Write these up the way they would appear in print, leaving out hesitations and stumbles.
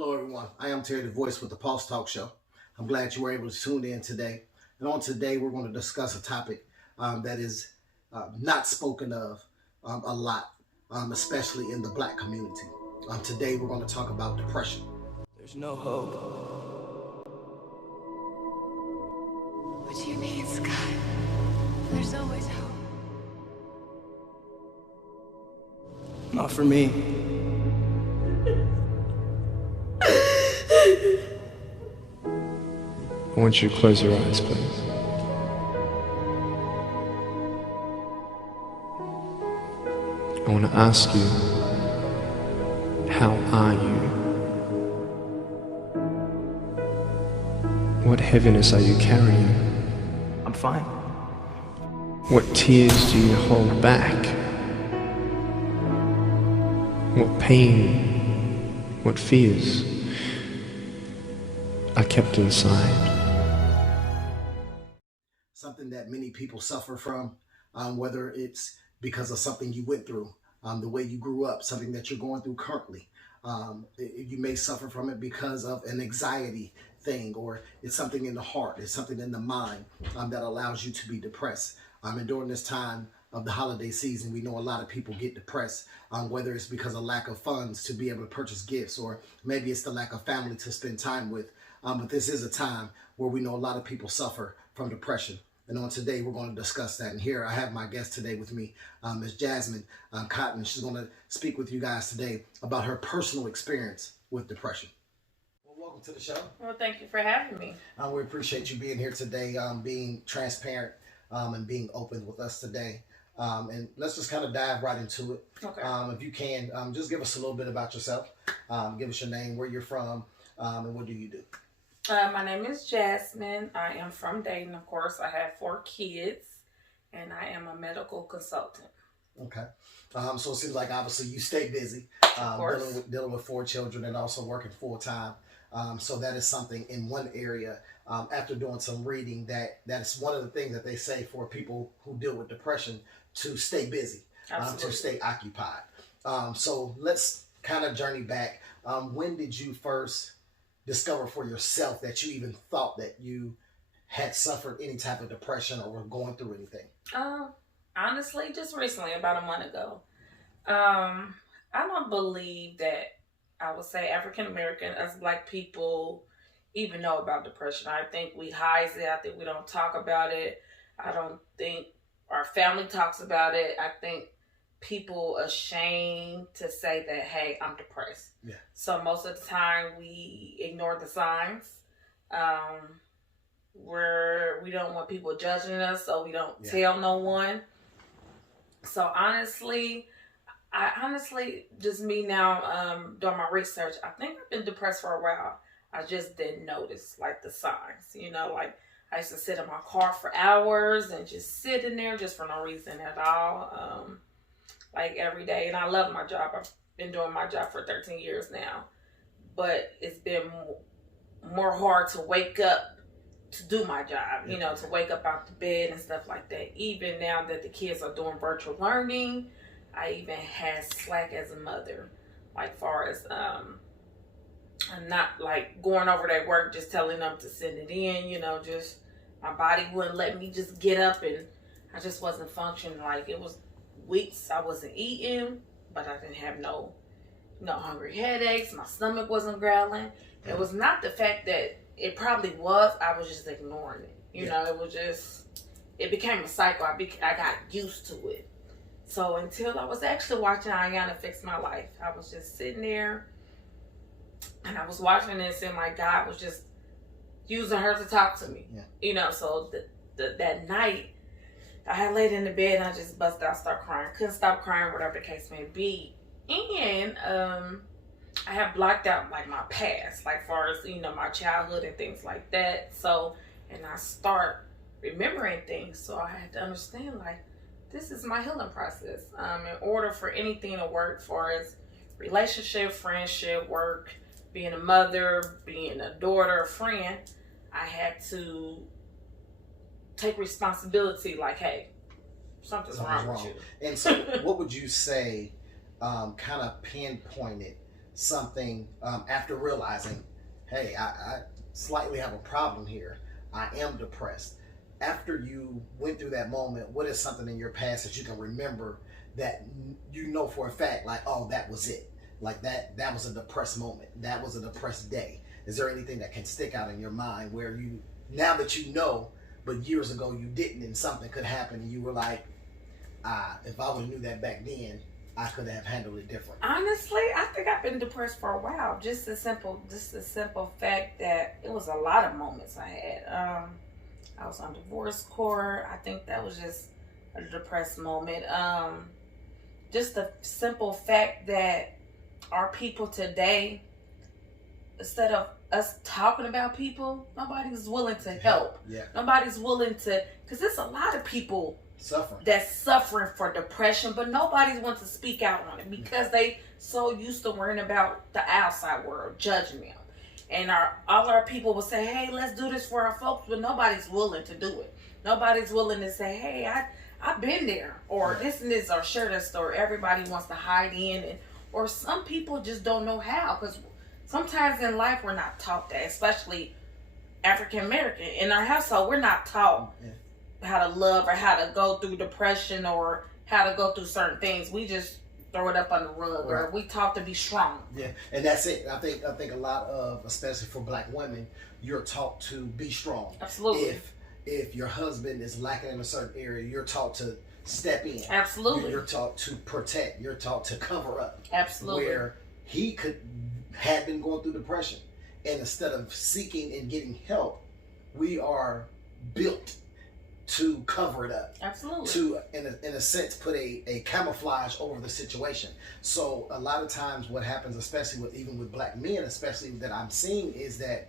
Hello everyone, I am Terry the Voice with the Pulse Talk Show. I'm glad you were able to tune in today. And on today we're going to discuss a topic that is not spoken of a lot, especially in the Black community. Today we're going to talk about depression. There's no hope. What do you mean, Scott? There's always hope. Not for me. I want you to close your eyes, please. I want to ask you, how are you? What heaviness are you carrying? I'm fine. What tears do you hold back? What pain, what fears are kept inside? Something that many people suffer from, whether it's because of something you went through, the way you grew up, something that you're going through currently. You may suffer from it because of an anxiety thing, or it's something in the heart, it's something in the mind that allows you to be depressed. And during this time of the holiday season, we know a lot of people get depressed, whether it's because of lack of funds to be able to purchase gifts, or maybe it's the lack of family to spend time with. But this is a time where we know a lot of people suffer from depression. And on today, we're going to discuss that. And here I have my guest today with me, Ms. Jasmine Cotton. She's going to speak with you guys today about her personal experience with depression. Well, welcome to the show. Well, thank you for having me. We appreciate you being here today, being transparent and being open with us today. And let's just kind of dive right into it. Okay. If you can, just give us a little bit about yourself. Give us your name, where you're from, and what do you do? My name is Jasmine. I am from Dayton, of course. I have 4 kids, and I am a medical consultant. Okay. So it seems like obviously you stay busy, dealing with 4 children and also working full time. So that is something in one area. After doing some reading, that's one of the things that they say for people who deal with depression, to stay busy, to stay occupied. So let's kind of journey back. When did you first discover for yourself that you even thought that you had suffered any type of depression or were going through anything? Honestly, just recently, about a month ago. I don't believe that, I would say, African American, as Black people, even know about depression. I think we hide it. I think we don't talk about it. I don't think our family talks about it. I think people ashamed to say that, hey, I'm depressed. Yeah. So most of the time we ignore the signs. We don't want people judging us, so we don't tell no one. So honestly, just me now, doing my research, I think I've been depressed for a while. I just didn't notice like the signs, like I used to sit in my car for hours and just sit in there just for no reason at all. Like every day. And I love my job. I've been doing my job for 13 years now. But it's been more hard to wake up to do my job, to wake up out the bed and stuff like that. Even now that the kids are doing virtual learning, I even had slack as a mother. Like far as I'm not like going over their work, just telling them to send it in, just my body wouldn't let me just get up, and I just wasn't functioning. Like it was weeks I wasn't eating, but I didn't have no hungry headaches. My stomach wasn't growling. It was not the fact that it probably was. I was just ignoring it. It was just, it became a cycle. I got used to it. So until I was actually watching Ayana Fix My Life, I was just sitting there and I was watching this, and my God was just using her to talk to me. Yeah. So that night, I had laid in the bed and I just busted out, start crying. Couldn't stop crying, whatever the case may be. And I have blocked out like my past, like far as, my childhood and things like that. So, and I start remembering things. So I had to understand, like, this is my healing process. In order for anything to work, far as relationship, friendship, work, being a mother, being a daughter, a friend, I had to take responsibility, like, hey, something's wrong with you. And so what would you say kind of pinpointed something after realizing, hey, I slightly have a problem here. I am depressed. After you went through that moment, what is something in your past that you can remember that you know for a fact, like, oh, that was it. Like that was a depressed moment. That was a depressed day. Is there anything that can stick out in your mind where you, now that you know, but years ago you didn't, and something could happen and you were like, if I would have knew that back then, I could have handled it different. Honestly, I think I've been depressed for a while. Just the simple fact that it was a lot of moments I had. I was on divorce court. I think that was just a depressed moment. Just the simple fact that our people today, instead of us talking about people, nobody's willing to help. Yeah. Nobody's willing to, because there's a lot of people Suffering. that's suffering for depression, but nobody wants to speak out on it because they so used to worrying about the outside world judging them. And all our people will say, hey, let's do this for our folks, but nobody's willing to do it. Nobody's willing to say, hey, I've been there, or this and this, or share that story. Everybody wants to hide in, or some people just don't know how, because sometimes in life we're not taught that, especially African American. In our household, we're not taught how to love or how to go through depression or how to go through certain things. We just throw it up on the rug, or we taught to be strong. Yeah, and that's it. I think a lot of, especially for Black women, you're taught to be strong. Absolutely. If your husband is lacking in a certain area, you're taught to step in. Absolutely. You're taught to protect. You're taught to cover up. Absolutely. Where he had been going through depression, and instead of seeking and getting help, we are built to cover it up. Absolutely. To, in a sense, put a camouflage over the situation. So a lot of times what happens, especially even with Black men, especially that I'm seeing, is that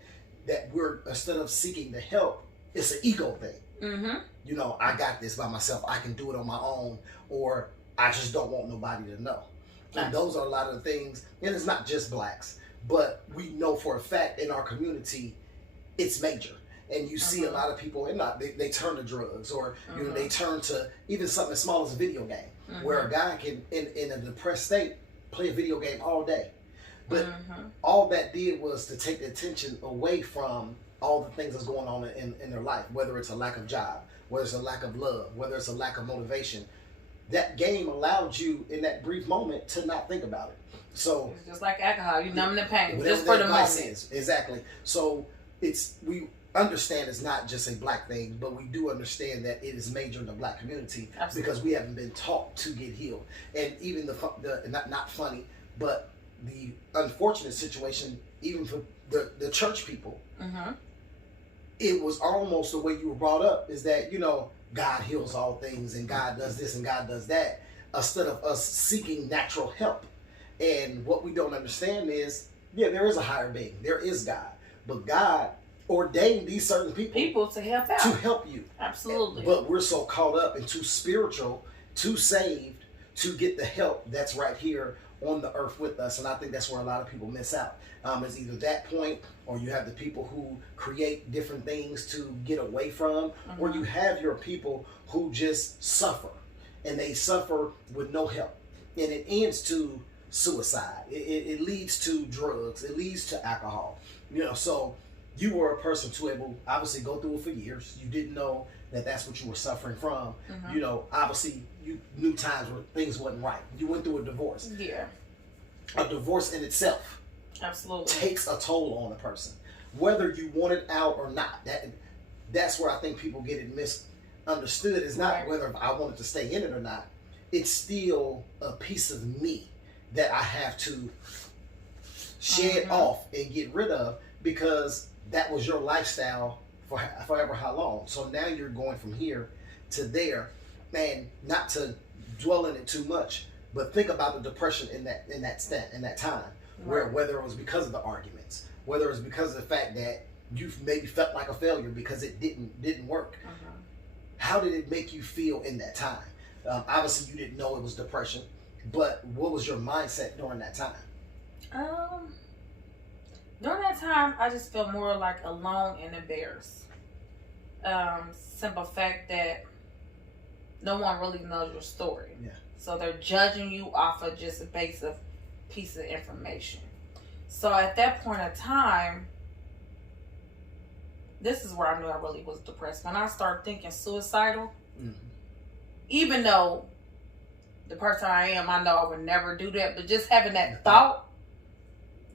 we're, instead of seeking the help, it's an ego thing. Mm-hmm. You know, I got this by myself. I can do it on my own, or I just don't want nobody to know. And those are a lot of the things, and it's not just Blacks, but we know for a fact in our community, it's major. And you see a lot of people, and they turn to drugs, or you know, they turn to even something as small as a video game, where a guy can, in a depressed state, play a video game all day. But all that did was to take the attention away from all the things that's going on in their life, whether it's a lack of job, whether it's a lack of love, whether it's a lack of motivation. That game allowed you in that brief moment to not think about it. So it's just like alcohol, you numb the pain just for the moment. Exactly. So we understand it's not just a Black thing, but we do understand that it is major in the Black community. Absolutely. Because we haven't been taught to get healed. And even the not funny, but the unfortunate situation, even for the church people, it was almost the way you were brought up, is that, you know, God heals all things and God does this and God does that, instead of us seeking natural help. And what we don't understand is, there is a higher being. There is God. But God ordained these certain people to help out. To help you. Absolutely. But we're so caught up and too spiritual, too saved to get the help that's right here on the earth with us. And I think that's where a lot of people miss out. It's either that point, or you have the people who create different things to get away from, or you have your people who just suffer, and they suffer with no help. And it ends to suicide. It leads to drugs. It leads to alcohol. You know, so you were a person to able, obviously, go through it for years. You didn't know that that's what you were suffering from. You know, obviously, you knew times where things wasn't right. You went through a divorce. Yeah. A divorce in itself takes a toll on a person, whether you want it out or not. That's where I think people get it misunderstood. It's not whether I wanted to stay in it or not. It's still a piece of me that I have to shed off and get rid of, because that was your lifestyle for forever how long. So now you're going from here to there, and not to dwell in it too much, but think about the depression in that time, where whether it was because of the arguments, whether it was because of the fact that you maybe felt like a failure because it didn't work. How did it make you feel in that time? Obviously, you didn't know it was depression, but what was your mindset during that time? During that time, I just felt more like alone and embarrassed. Simple fact that no one really knows your story. Yeah. So they're judging you off of just a piece of information. So at that point in time, this is where I knew I really was depressed. When I started thinking suicidal, even though the person I am, I know I would never do that, but just having that thought,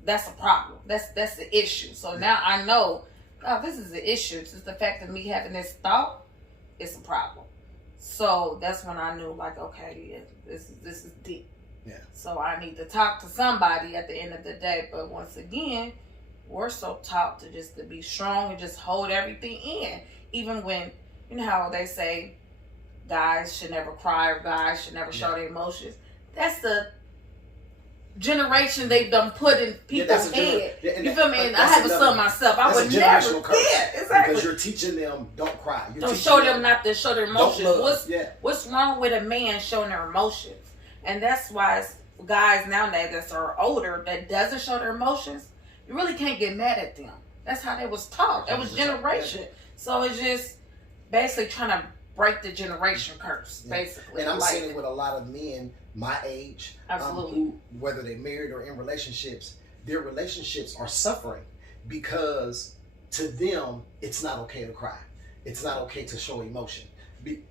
that's a problem. That's the issue. So now I know, oh, this is the issue. It's just the fact of me having this thought, it's a problem. So that's when I knew, like, okay, yeah, this is deep. Yeah. So I need to talk to somebody at the end of the day. But once again, we're so taught to just to be strong and just hold everything in. Even when, you know how they say guys should never cry or guys should never show their emotions. That's the generation they've done put in people's head. You feel me? And I have a son myself. I would never. Yeah, exactly. Because you're teaching them don't cry. Don't show them not to show their emotions. What's wrong with a man showing their emotions? And that's why it's guys nowadays that are older that doesn't show their emotions, you really can't get mad at them. That's how they was taught. That was generation. So it's just basically trying to break the generation curse, basically. And I'm seeing it with a lot of men my age, who, whether they're married or in relationships, their relationships are suffering because to them, it's not okay to cry. It's not okay to show emotion.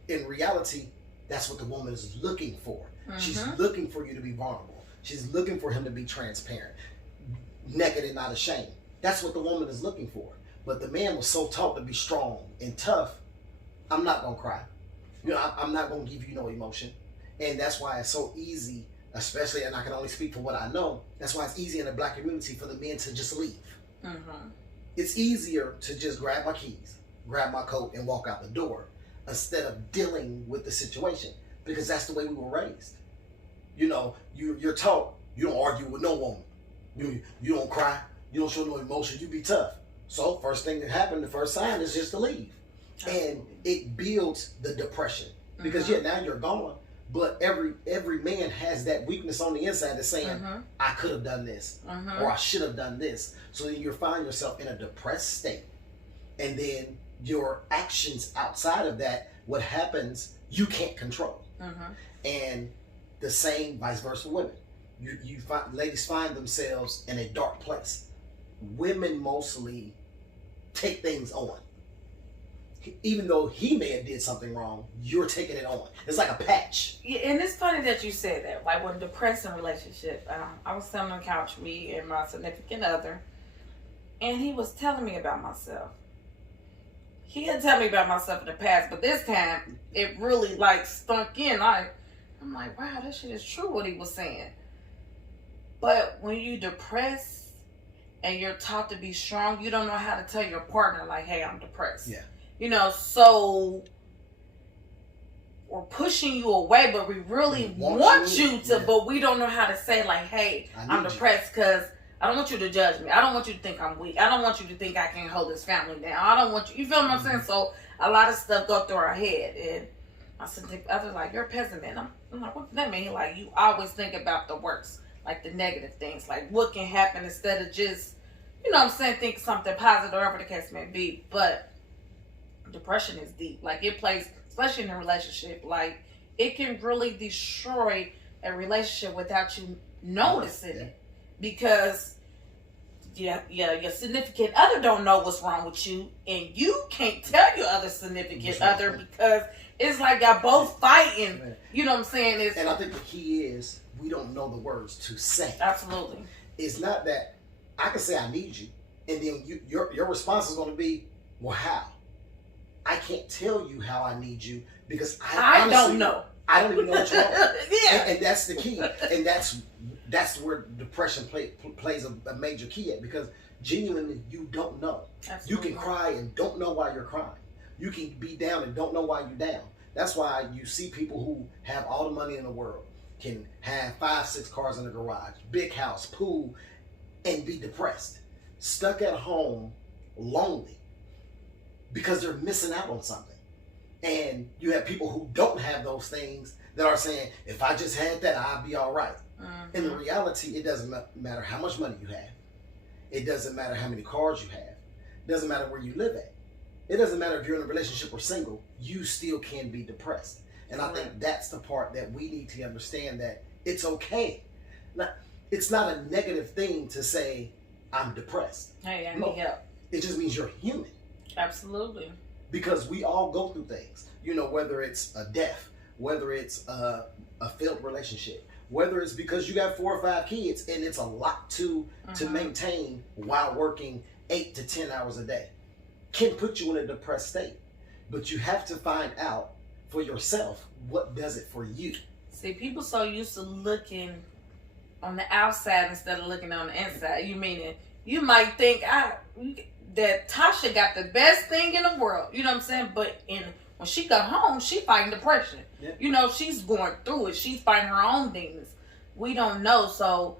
In reality, that's what the woman is looking for. She's looking for you to be vulnerable. She's looking for him to be transparent, naked and not ashamed. That's what the woman is looking for. But the man was so taught to be strong and tough. I'm not going to cry. You know, I'm not going to give you no emotion. And that's why it's so easy, especially, and I can only speak for what I know, that's why it's easy in the black community for the men to just leave. It's easier to just grab my keys, grab my coat, and walk out the door instead of dealing with the situation, because that's the way we were raised. You know, you're taught you don't argue with no woman. You don't cry. You don't show no emotion. You be tough. So first thing that happened, the first sign is just to leave. And it builds the depression. Because now you're gone. But every man has that weakness on the inside that's saying, I could have done this, or I should have done this. So then you find yourself in a depressed state. And then your actions outside of that, what happens, you can't control. And the same vice versa women. You find ladies find themselves in a dark place. Women mostly take things on. Even though he may have did something wrong, you're taking it on. It's like a patch. Yeah, and it's funny that you said that. Like when depressed in relationship, I was sitting on the couch, me and my significant other, and he was telling me about myself. He had told me about myself in the past, but this time it really like stunk in. I'm like, wow, that shit is true what he was saying. But when you depressed and you're taught to be strong, you don't know how to tell your partner like, hey, I'm depressed. Yeah. You know, so we're pushing you away, but we really want you to, but we don't know how to say like, hey, I'm depressed because I don't want you to judge me. I don't want you to think I'm weak. I don't want you to think I can't hold this family down. I don't want you feel what I'm saying? So a lot of stuff go through our head. And I said, others like, you're a pessimist. I'm like, what does that mean? Like, you always think about the worst, like the negative things, like what can happen instead of just, you know what I'm saying, think something positive or whatever the case may be. But depression is deep. Like it plays, especially in a relationship, like it can really destroy a relationship without you noticing it, because your significant other don't know what's wrong with you, and you can't tell your other significant other because it's like y'all both fighting. You know what I'm saying? And I think the key is we don't know the words to say. Absolutely. It's not that I can say I need you, and then your response is going to be, well, how? I can't tell you how I need you because I honestly don't know. I don't even know what you want. And that's the key. And that's where depression plays a major key at, because genuinely you don't know. Absolutely. You can cry and don't know why you're crying. You can be down and don't know why you're down. That's why you see people who have all the money in the world, can have 5-6 cars in the garage, big house, pool, and be depressed, stuck at home, lonely, because they're missing out on something. And you have people who don't have those things that are saying, if I just had that, I'd be all right. In reality, it doesn't matter how much money you have. It doesn't matter how many cars you have. It doesn't matter where you live at. It doesn't matter if you're in a relationship or single. You still can be depressed. And I think that's the part that we need to understand, that it's okay. Now, it's not a negative thing to say I'm depressed. Hey, I No. need help. It just means you're human. Absolutely. Because we all go through things, whether it's a death, whether it's a failed relationship, whether it's because you got 4 or 5 kids and it's a lot to maintain while working 8 to 10 hours a day, can put you in a depressed state. But you have to find out for yourself what does it for you. See, people so used to looking on the outside instead of looking on the inside. You might think that Tasha got the best thing in the world. You know what I'm saying? But when she got home, she fighting depression. Yeah. She's going through it. She's fighting her own demons. We don't know. So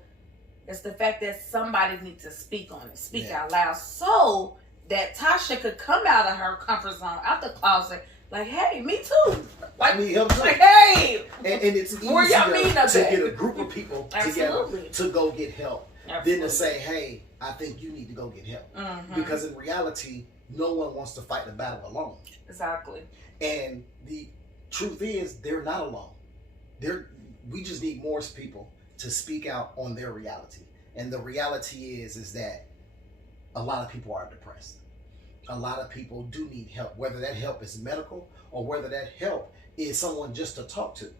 it's the fact that somebody needs to speak on it, speak out loud, so that Tasha could come out of her comfort zone, out the closet, like, hey, me too. I need help too. Like, hey. And it's easier Where y'all mean up to at? get a group of people together to go get help than to say, hey, I think you need to go get help. Because in reality, no one wants to fight the battle alone. Exactly. And the truth is, they're not alone. We just need more people to speak out on their reality. And the reality is that a lot of people are depressed. A lot of people do need help, whether that help is medical or whether that help is someone just to talk to.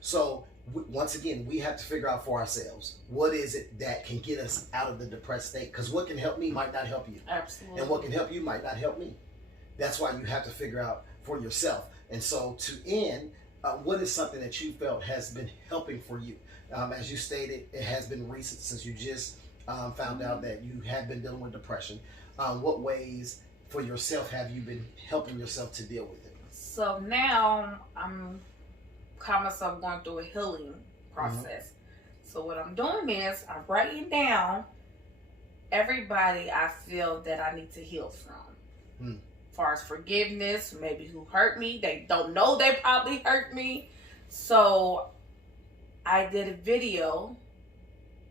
So once again, we have to figure out for ourselves, what is it that can get us out of the depressed state? Because what can help me might not help you. Absolutely. And what can help you might not help me. That's why you have to figure out for yourself. And so to end, what is something that you felt has been helping for you? As you stated, it has been recent since you just found out that you had been dealing with depression. What ways for yourself have you been helping yourself to deal with it? So now I'm call myself going through a healing process. So what I'm doing is I'm writing down everybody I feel that I need to heal from. As far as forgiveness, maybe who hurt me. They don't know they probably hurt me. So I did a video.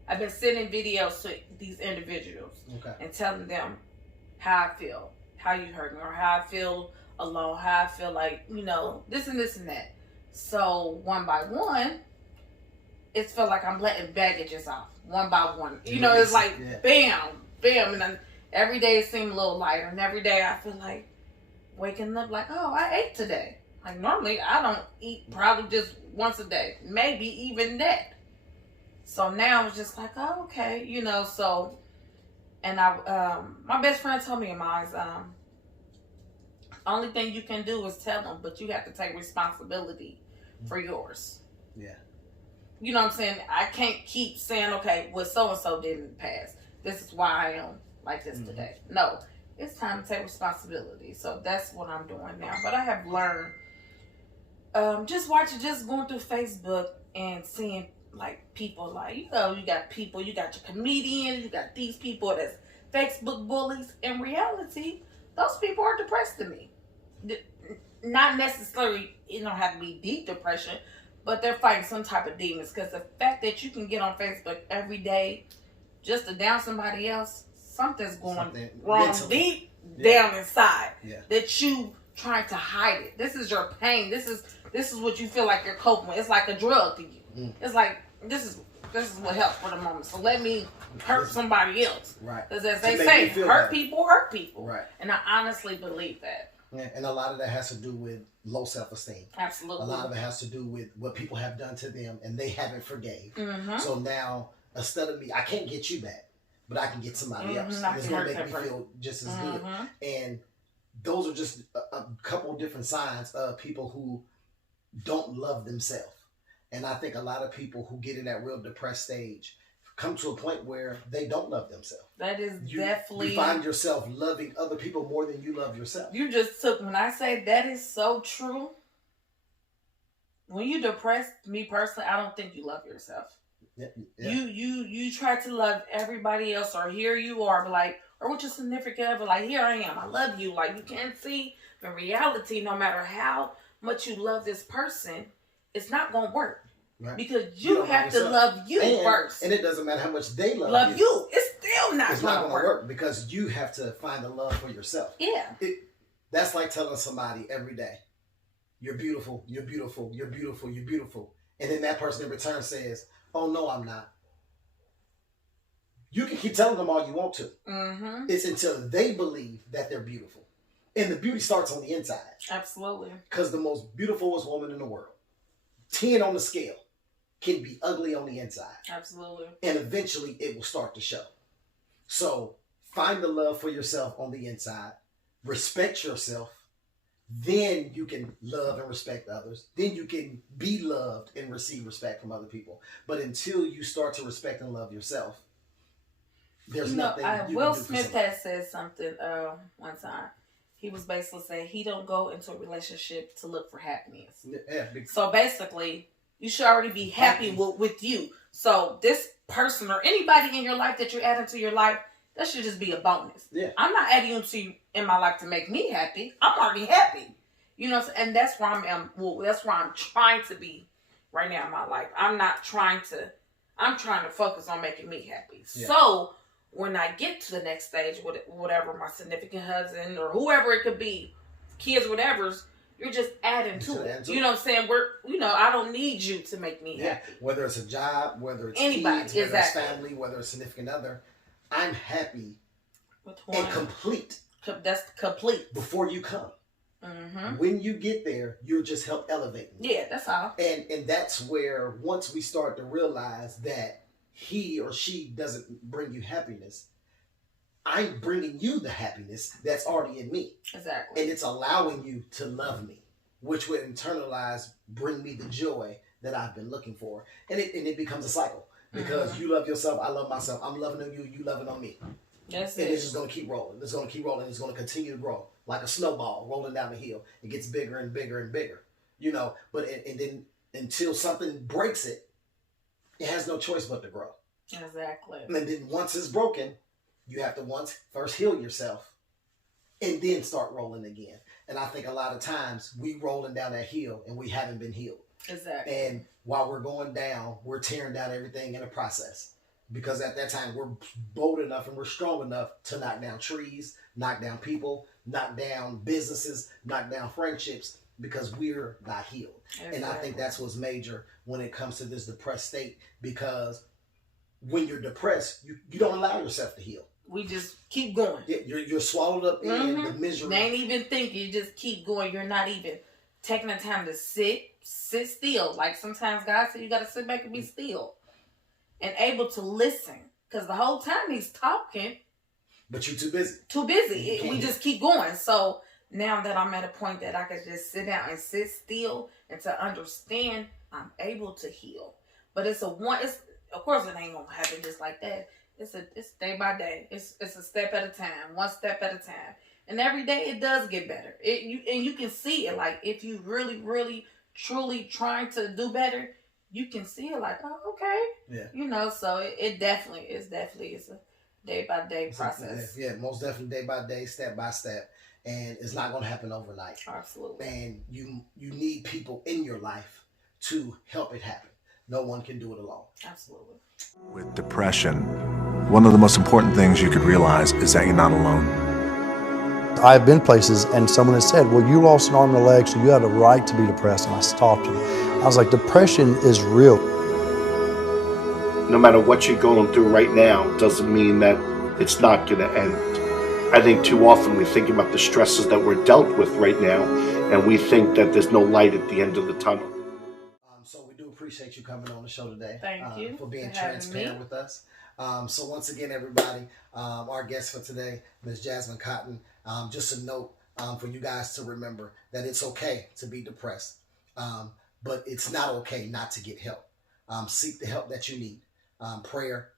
I've been sending videos to these individuals and telling them how I feel, how you hurt me, or how I feel alone, how I feel like, this and this and that. So one by one, it felt like I'm letting baggages off, one by one. It's like bam, bam, and then every day it seemed a little lighter, and every day I feel like waking up like, oh, I ate today. Like normally I don't eat probably just once a day, maybe even that. So now it's just like, oh, okay, so, and my best friend told me in my eyes, only thing you can do is tell them, but you have to take responsibility for yours. Yeah. You know what I'm saying? I can't keep saying, okay, well, so-and-so didn't pass. This is why I am like this today. No, it's time to take responsibility. So that's what I'm doing now. But I have learned, just going through Facebook and seeing like people like, you got people, you got your comedians, you got these people that's Facebook bullies. In reality, those people are depressed to me. Not necessarily, it don't have to be deep depression, but they're fighting some type of demons. Because the fact that you can get on Facebook every day just to down somebody else, something's going wrong mentally, deep down inside. That you trying to hide it. This is your pain. This is what you feel like you're coping with. It's like a drug to you. It's like this is what helps for the moment. So let me hurt somebody else. Right. Because as they say, hurt people. Right. And I honestly believe that. Yeah, and a lot of that has to do with low self-esteem. Absolutely. A lot of it has to do with what people have done to them and they haven't forgave. So now, instead of me, I can't get you back, but I can get somebody else. It's going to make me feel just as good. And those are just a couple of different signs of people who don't love themselves. And I think a lot of people who get in that real depressed stage come to a point where they don't love themselves. That is definitely... You find yourself loving other people more than you love yourself. You just took... When I say that is so true, when you're depressed, me personally, I don't think you love yourself. Yeah. You try to love everybody else, or here you are, like, or with your significant other, like, here I am, I love you. Like, you can't see the reality, no matter how much you love this person, it's not going to work. Right. Because you have to love you first. And it doesn't matter how much they love you. It's still not going to work. Because you have to find the love for yourself. Yeah. That's like telling somebody every day, you're beautiful, you're beautiful, you're beautiful, you're beautiful. and then that person in return says, "Oh no, I'm not." You can keep telling them all you want to. Mm-hmm. It's until they believe that they're beautiful. And the beauty starts on the inside. Absolutely. Because the most beautifulest woman in the world, 10 on the scale, can be ugly on the inside. Absolutely. And eventually it will start to show. So find the love for yourself on the inside. Respect yourself. Then you can love and respect others. Then you can be loved and receive respect from other people. But until you start to respect and love yourself, there's nothing you Will can do Smith had said something one time. He was basically saying he don't go into a relationship to look for happiness. Yeah, so basically, you should already be happy with you. So this person or anybody in your life that you're adding to your life, that should just be a bonus. Yeah. I'm not adding you to in my life to make me happy. I'm already happy. You know, and that's where that's where I'm trying to be right now in my life. I'm trying to focus on making me happy. Yeah. So when I get to the next stage, whatever, my significant husband or whoever it could be, kids, whatever's, you're just adding to it. You know what I'm saying? I don't need you to make me happy. Whether it's a job, whether it's anybody, kids, whether it's family, whether it's significant other, I'm happy and complete. That's complete. Before you come. Mm-hmm. When you get there, you'll just help elevate me. Yeah, that's all. And that's where once we start to realize that he or she doesn't bring you happiness, I'm bringing you the happiness that's already in me. Exactly. And it's allowing you to love me, which would internalize bring me the joy that I've been looking for. And it becomes a cycle. Because you love yourself, I love myself. I'm loving on you, you loving on me. That's and it's just going to keep rolling. It's going to keep rolling. It's going to continue to grow like a snowball rolling down the hill. It gets bigger and bigger and bigger. But and then until something breaks it, it has no choice but to grow. Exactly. And then once it's broken, you have to first heal yourself and then start rolling again. And I think a lot of times we rolling down that hill and we haven't been healed. Exactly. And while we're going down, we're tearing down everything in the process. Because at that time, we're bold enough and we're strong enough to knock down trees, knock down people, knock down businesses, knock down friendships, because we're not healed. Exactly. And I think that's what's major when it comes to this depressed state, because when you're depressed, you don't allow yourself to heal. We just keep going. Yeah, you're swallowed up in the misery. They ain't even thinking. You just keep going. You're not even taking the time to sit still. Like sometimes God said you got to sit back and be still and able to listen. Because the whole time he's talking. But you're too busy. Too busy. We just keep going. So now that I'm at a point that I can just sit down and sit still and to understand, I'm able to heal. But of course it ain't going to happen just like that. It's day by day. It's a step at a time, one step at a time. And every day it does get better. You can see it. Like if you really, really, truly trying to do better, you can see it like, oh, okay. Yeah. So it definitely is a day by day process. Yeah, most definitely day by day, step by step. And it's not going to happen overnight. Absolutely. And you need people in your life to help it happen. No one can do it alone. Absolutely. With depression, one of the most important things you could realize is that you're not alone. I've been places and someone has said, well, you lost an arm and a leg, so you had a right to be depressed. And I stopped them. I was like, depression is real. No matter what you're going through right now doesn't mean that it's not going to end. I think too often we think about the stresses that we're dealt with right now, and we think that there's no light at the end of the tunnel. So we do appreciate you coming on the show today. Thank you for being transparent with us. So once again, everybody, our guest for today, Ms. Jasmine Cotton. Just a note for you guys to remember that it's okay to be depressed, but it's not okay not to get help. Seek the help that you need. Prayer,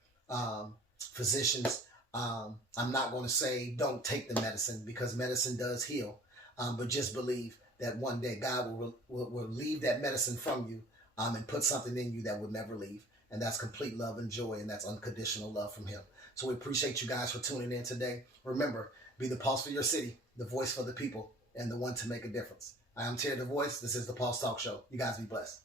physicians. I'm not going to say don't take the medicine, because medicine does heal, but just believe that one day God will leave that medicine from you and put something in you that will never leave. And that's complete love and joy, and that's unconditional love from him. So we appreciate you guys for tuning in today. Remember, be the pulse for your city, the voice for the people, and the one to make a difference. I am Terry the Voice. This is the Pulse Talk Show. You guys be blessed.